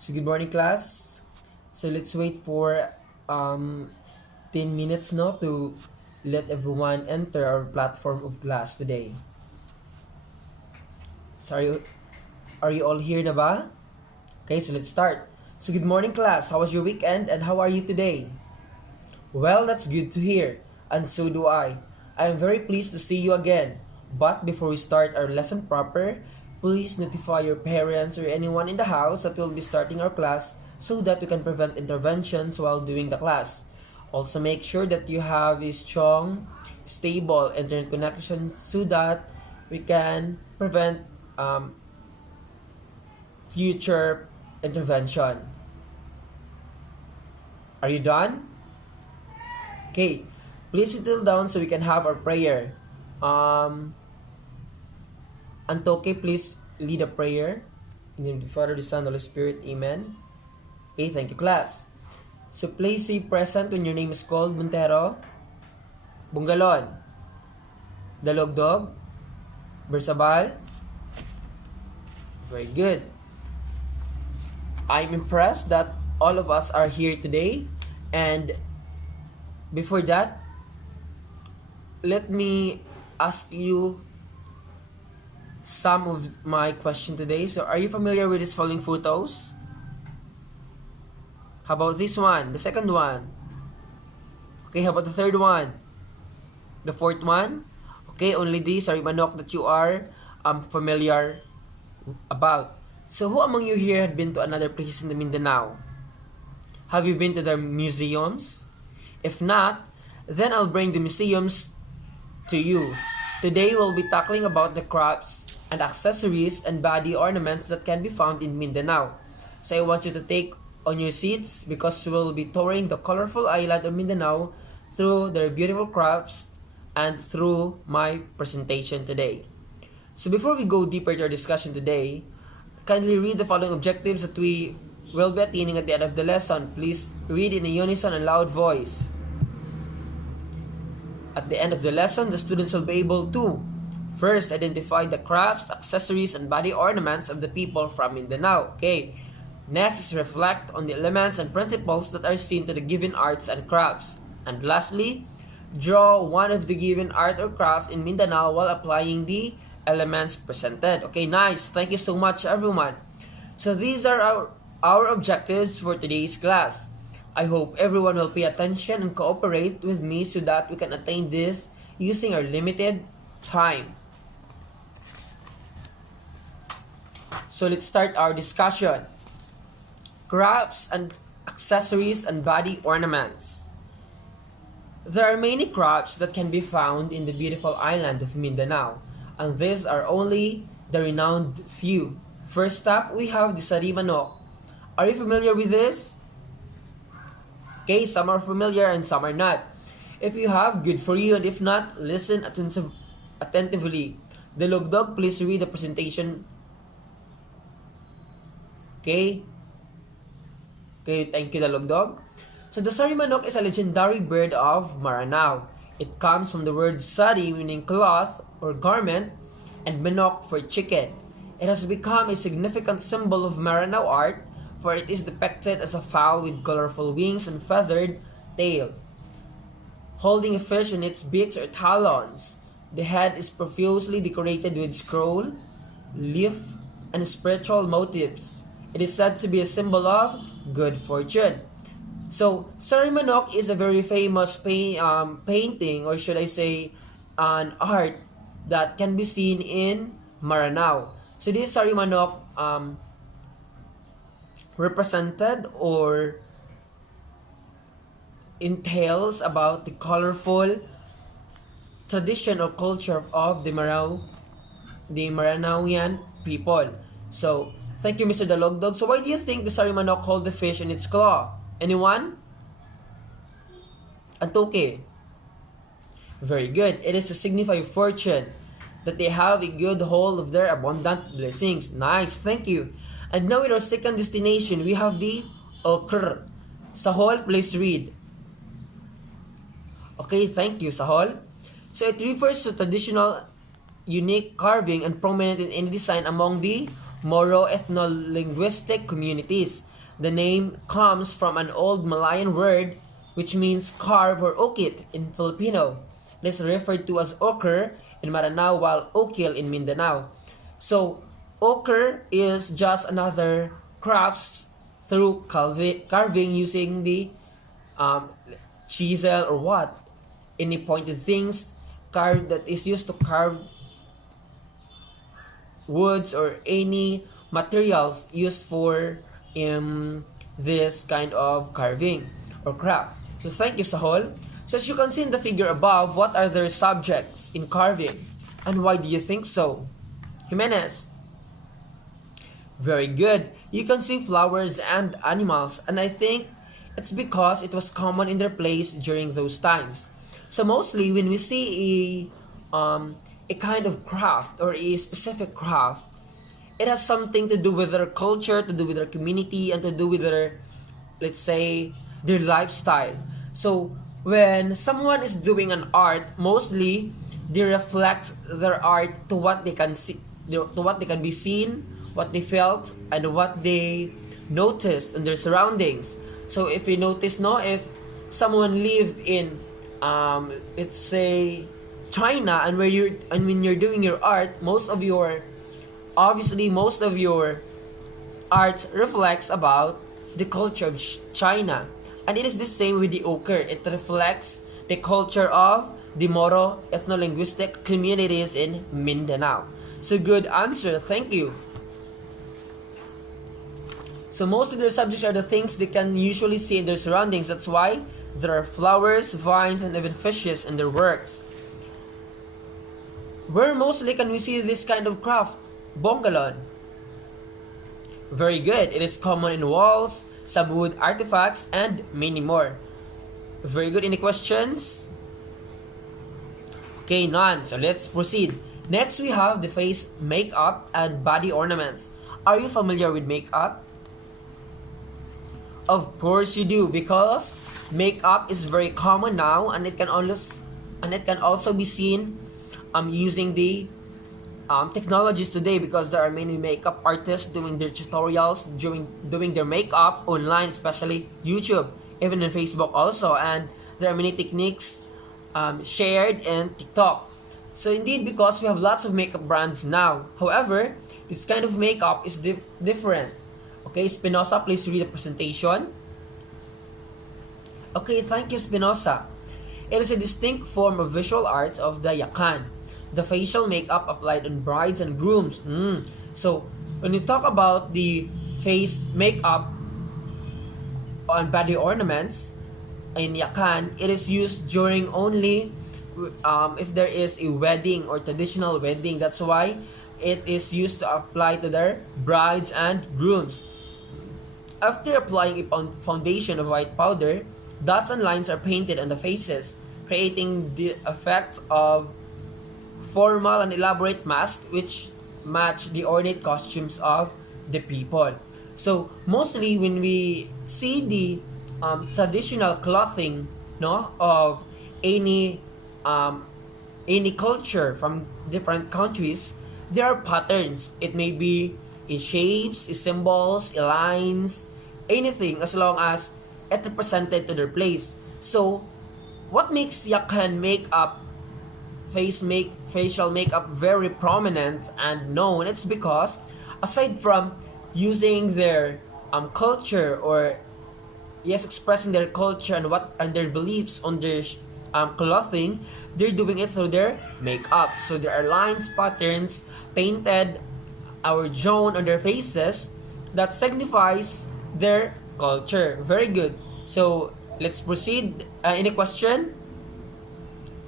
So good morning class. So let's wait for 10 minutes now to let everyone enter our platform of class today. So are you all here na ba? Okay, so let's start. So good morning class. How was your weekend and how are you today? Well, that's good to hear. And so do I. I am very pleased to see you again. But before we start our lesson proper, please notify your parents or anyone in the house that will be starting our class so that we can prevent interventions while doing the class. Also make sure that you have a strong, stable internet connection so that we can prevent future intervention. Are you done? Okay, please settle down so we can have our prayer. Antoke, please lead a prayer. In the name of the Father, the Son, and the Holy Spirit. Amen. Okay, thank you, class. So please say present when your name is called. Montero, Bungalon, Dalogdog, Bersabal. Very good. I'm impressed that all of us are here today. And before that, let me ask you some of my question today. So are you familiar with these following photos? How about this one? The second one? Okay, how about the third one? The fourth one? Okay, only these are manok that you are familiar about. So who among you here had been to another place in the Mindanao? Have you been to their museums? If not, then I'll bring the museums to you. Today we'll be tackling about the crafts and accessories and body ornaments that can be found in Mindanao. So I want you to take on your seats because we'll be touring the colorful island of Mindanao through their beautiful crafts and through my presentation today. So before we go deeper to our discussion today, kindly read the following objectives that we will be attaining at the end of the lesson. Please read in a unison and loud voice. At the end of the lesson, the students will be able to first, identify the crafts, accessories, and body ornaments of the people from Mindanao. Okay. Next is reflect on the elements and principles that are seen to the given arts and crafts. And lastly, draw one of the given art or craft in Mindanao while applying the elements presented. Okay, nice. Thank you so much, everyone. So these are our objectives for today's class. I hope everyone will pay attention and cooperate with me so that we can attain this using our limited time. So let's start our discussion. Crafts and accessories and body ornaments. There are many crafts that can be found in the beautiful island of Mindanao, and these are only the renowned few. First up, we have the sari manok. Are you familiar with this? Okay, some are familiar and some are not. If you have, good for you, and if not, listen attentively. The Lugdog, please read the presentation. Okay, thank you, the Lugdog. So the sari manok is a legendary bird of Maranao. It comes from the word sari, meaning cloth or garment, and manok for chicken. It has become a significant symbol of Maranao art, for it is depicted as a fowl with colorful wings and feathered tail, holding a fish in its beaks or talons. The head is profusely decorated with scroll, leaf, and spiritual motifs. It is said to be a symbol of good fortune. So, Sari Manok is a very famous painting, or should I say, an art that can be seen in Maranao. So, this Sari Manok represented or entails about the colorful tradition or culture of the Maranaoian people. So, thank you, Mr. Dalogdog. So, why do you think the sari manok hold the fish in its claw? Anyone? Antoke. Very good. It is to signify fortune, that they have a good hold of their abundant blessings. Nice, thank you. And now with our second destination, we have the okr. Sahol, please read. Okay, thank you, Sahol. So it refers to traditional, unique carving and prominent in any design among the Moro ethno-linguistic communities. The name comes from an old Malayan word which means carve or ukit in Filipino. It is referred to as ochre in Mindanao while okil in Mindanao. So, ochre is just another crafts through carving using the um, chisel or what? Any pointed things carved that is used to carve woods or any materials used for this kind of carving or craft. So thank you, Sahol. So as you can see in the figure above, what are their subjects in carving? And why do you think so? Jimenez. Very good. You can see flowers and animals, and I think it's because it was common in their place during those times. So mostly when we see a kind of craft or a specific craft, it has something to do with their culture, to do with their community, and to do with their, let's say, their lifestyle. So when someone is doing an art, mostly they reflect their art to what they can see, to what they can be seen, what they felt, and what they noticed in their surroundings. So if you notice, no, if someone lived in, let's say, China, and when you're doing your art, most of your art reflects about the culture of China. And it is the same with the ochre. It reflects the culture of the Moro ethno-linguistic communities in Mindanao. So good answer, thank you. So most of their subjects are the things they can usually see in their surroundings. That's why there are flowers, vines, and even fishes in their works. Where mostly can we see this kind of craft? Bongalon. Very good. It is common in walls, some wood artifacts, and many more. Very good. Any questions? Okay, none. So let's proceed. Next, we have the face makeup and body ornaments. Are you familiar with makeup? Of course you do, because makeup is very common now, and it can also be seen using the technologies today, because there are many makeup artists doing their tutorials, doing their makeup online, especially YouTube, even in Facebook also, and there are many techniques shared in TikTok. So indeed, because we have lots of makeup brands now. However, this kind of makeup is different. Okay, Spinoza, please read the presentation. Okay, thank you, Spinoza. It is a distinct form of visual arts of the Yakan, the facial makeup applied on brides and grooms. So, when you talk about the face makeup on body ornaments in Yakan, it is used during only if there is a wedding or traditional wedding. That's why it is used to apply to their brides and grooms. After applying a foundation of white powder, dots and lines are painted on the faces, creating the effect of formal and elaborate masks which match the ornate costumes of the people. So mostly when we see the traditional clothing, no, of any culture from different countries, there are patterns. It may be shapes, symbols, lines, anything, as long as it represented to their place. So what makes Yakan makeup, facial makeup very prominent and known? It's because aside from using their culture, or expressing their culture and their beliefs on their clothing, they're doing it through their makeup. So there are lines, patterns painted or drawn on their faces that signifies their culture. Very good. So let's proceed. Any question?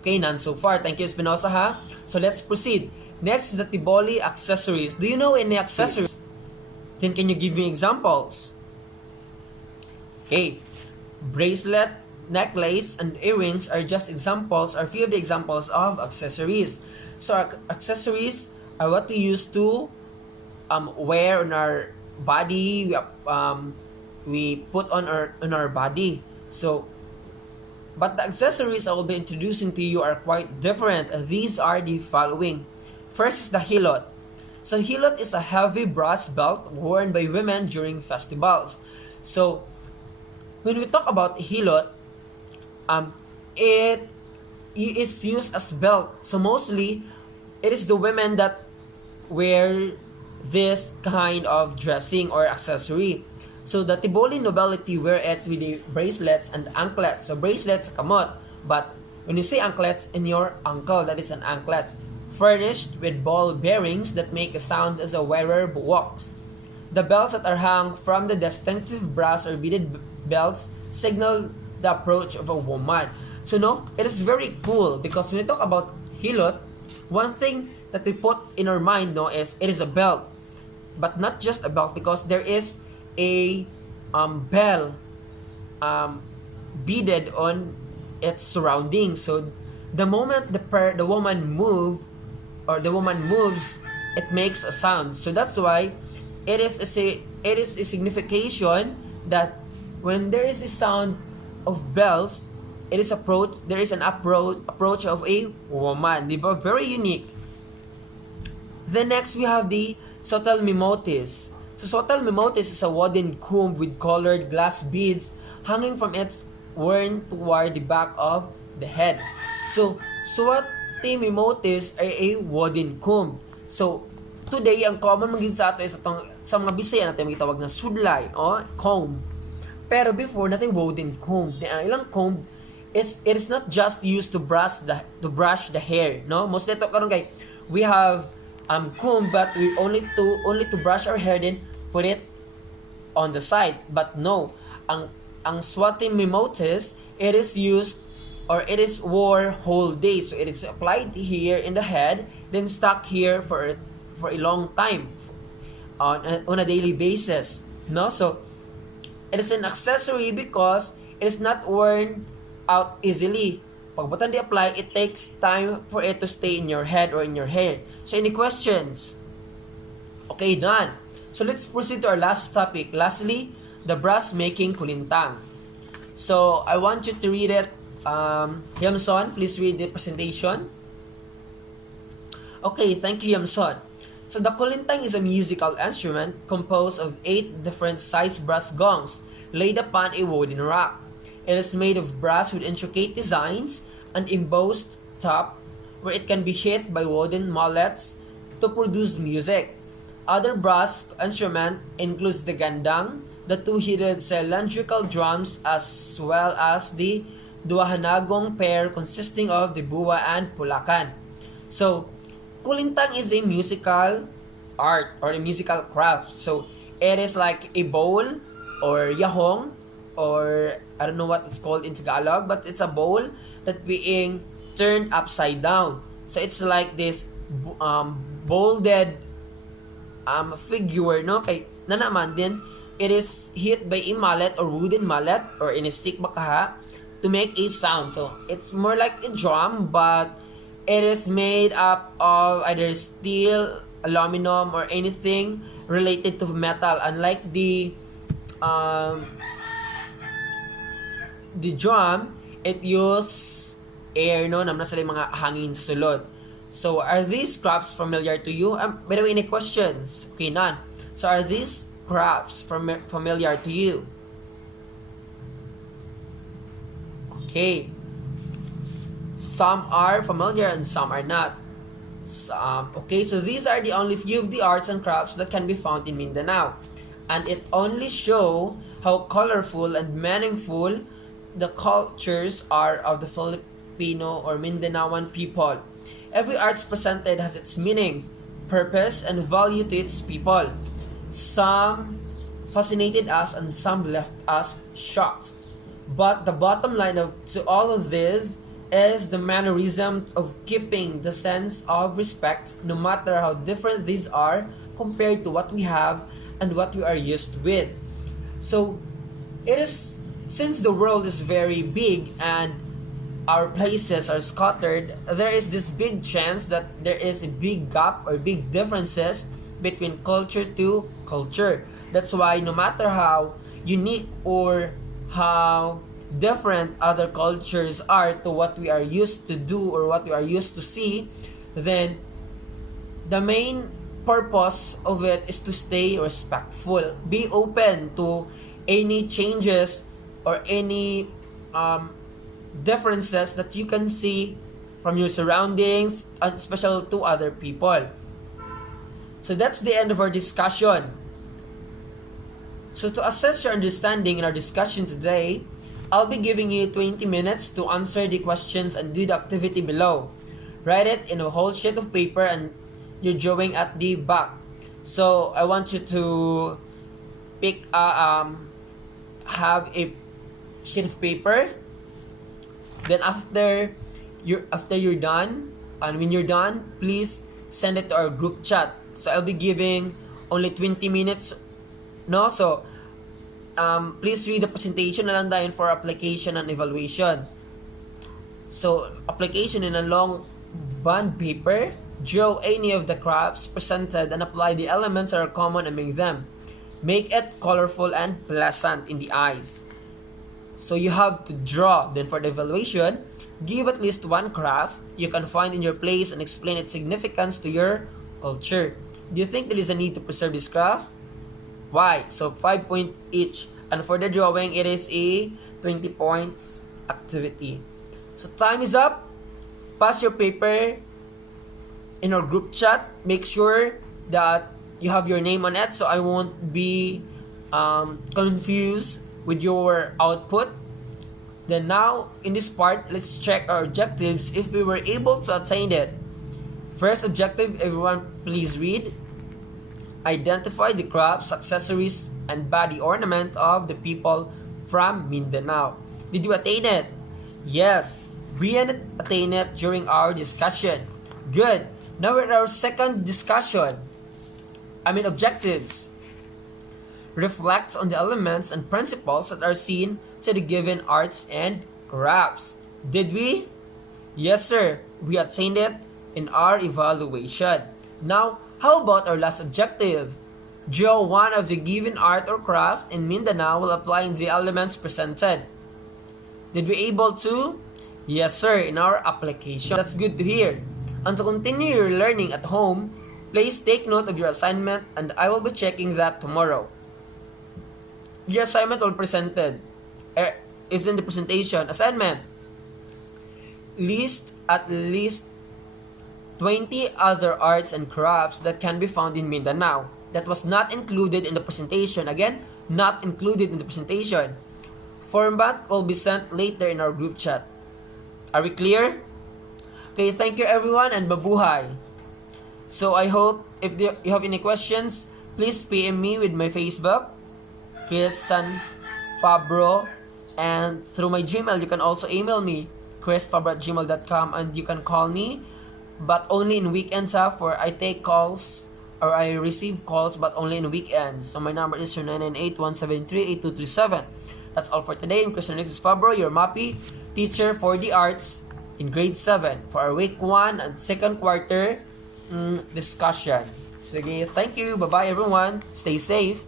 Okay, none so far. Thank you, Espinosa, ha? So let's proceed. Next is the Tiboli accessories. Do you know any accessories? Then can you give me examples? Okay, bracelet, necklace, and earrings are just examples, or few of the examples of accessories. So accessories are what we use to wear on our body. We put on our body. So, but the accessories I will be introducing to you are quite different. These are the following. First is the hilot. So hilot is a heavy brass belt worn by women during festivals. So when we talk about hilot, it is used as belt. So mostly, it is the women that wear this kind of dressing or accessory. So the Tiboli nobility wear it with the bracelets and anklets. So bracelets, kamot. But when you say anklets, in your ankle, that is an anklet. Furnished with ball bearings that make a sound as a wearer walks. The belts that are hung from the distinctive brass or beaded belts signal the approach of a woman. So no, it is very cool because when we talk about hilot, one thing that we put in our mind no is it is a belt, but not just a belt because there is a bell beaded on its surroundings. So the moment the woman moves, it makes a sound. So that's why it is a signification that when there is a sound of bells, there is an approach of a woman. Diba? Very unique. Then next we have the sotal mimotis. So sotal mimotis is a wooden comb with colored glass beads hanging from it worn toward the back of the head. So swati mimotis ay a wooden comb. So today ang common maging sa ato is sa mga Bisaya natin magitawag na sudlay o comb. Pero before natin wooden comb. Ang ilang comb it is not just used to brush the hair, no? Mostly ito karon kay we have comb but we only to brush our hair then put it on the side. But no, ang swati mimotis, it is used or it is wore whole day. So it is applied here in the head then stuck here for a long time on a daily basis, no? So it is an accessory because it is not worn out easily. Pag button di apply, it takes time for it to stay in your head or in your hair. So any questions? Okay, done. So let's proceed to our last topic. Lastly, the brass making kulintang. So I want you to read it. Yamson, please read the presentation. Okay, thank you, Yamson. So the kulintang is a musical instrument composed of 8 different sized brass gongs laid upon a wooden rack. It is made of brass with intricate designs and embossed top where it can be hit by wooden mallets to produce music. Other brass instrument includes the gandang, the two-headed cylindrical drums as well as the duahanagong pair consisting of the buwa and pulakan. So, kulintang is a musical art or a musical craft. So, it is like a bowl or yahong or I don't know what it's called in Tagalog, but it's a bowl that being turned upside down. So it's like this bolded figure, no? Kay na naman din, it is hit by a mallet or wooden mallet or in a stick bakaha to make a sound. So it's more like a drum, but it is made up of either steel, aluminum, or anything related to metal. Unlike the drum, it use air, no? Namna sila mga hangin sulod. So, are these crafts familiar to you? By the way, any questions? Okay, none. So, are these crafts familiar to you? Okay. Some are familiar and some are not. Okay, so these are the only few of the arts and crafts that can be found in Mindanao. And it only show how colorful and meaningful the cultures are of the Filipino or Mindanaoan people. Every arts presented has its meaning, purpose, and value to its people. Some fascinated us and some left us shocked. But the bottom line to all of this is the mannerism of keeping the sense of respect no matter how different these are compared to what we have and what we are used with. So, it is, since the world is very big and our places are scattered, there is this big chance that there is a big gap or big differences between culture to culture. That's why no matter how unique or how different other cultures are to what we are used to do or what we are used to see, then the main purpose of it is to stay respectful. Be open to any changes or any differences that you can see from your surroundings, and especially to other people. So that's the end of our discussion. So to assess your understanding in our discussion today, I'll be giving you 20 minutes to answer the questions and do the activity below. Write it in a whole sheet of paper and you're drawing at the back. So I want you to pick have a sheet of paper. Then after you're done, and when you're done, please send it to our group chat. So I'll be giving only 20 minutes. No, so please read the presentation na lang dahil for application and evaluation. So application in a long bond paper, draw any of the crafts presented and apply the elements that are common among them. Make it colorful and pleasant in the eyes. So you have to draw. Then for the evaluation, give at least one craft you can find in your place and explain its significance to your culture. Do you think there is a need to preserve this craft? Why? So 5 points each. And for the drawing, it is a 20 points activity. So time is up. Pass your paper in our group chat. Make sure that you have your name on it so I won't be confused with your output. Then now, in this part, let's check our objectives if we were able to attain it. First objective, everyone please read. Identify the crafts, accessories, and body ornament of the people from Mindanao. Did you attain it? Yes, we attained it during our discussion. Good. Now we're at our second discussion. Objectives. Reflect on the elements and principles that are seen to the given arts and crafts. Did we? Yes, sir. We attained it in our evaluation. Now, how about our last objective? Draw one of the given art or craft in Mindanao while applying the elements presented. Did we able to? Yes, sir, in our application. That's good to hear. And to continue your learning at home, please take note of your assignment and I will be checking that tomorrow. Your assignment will presented is in the presentation. Assignment. List at least 20 other arts and crafts that can be found in Mindanao that was not included in the presentation. Again, not included in the presentation. Format will be sent later in our group chat. Are we clear? Okay, thank you everyone and mabuhay. So I hope if you have any questions, please PM me with my Facebook, Chris San Fabro, and through my Gmail. You can also email me, chrisfabro@gmail.com, and you can call me, but only in weekends. For I take calls or I receive calls, but only in weekends. So my number is 0998-173-8237. That's all for today. I'm Chris Fabro, your MAPI teacher for the arts in grade 7 for our week 1 and second quarter discussion. Sige, thank you. Bye-bye everyone. Stay safe.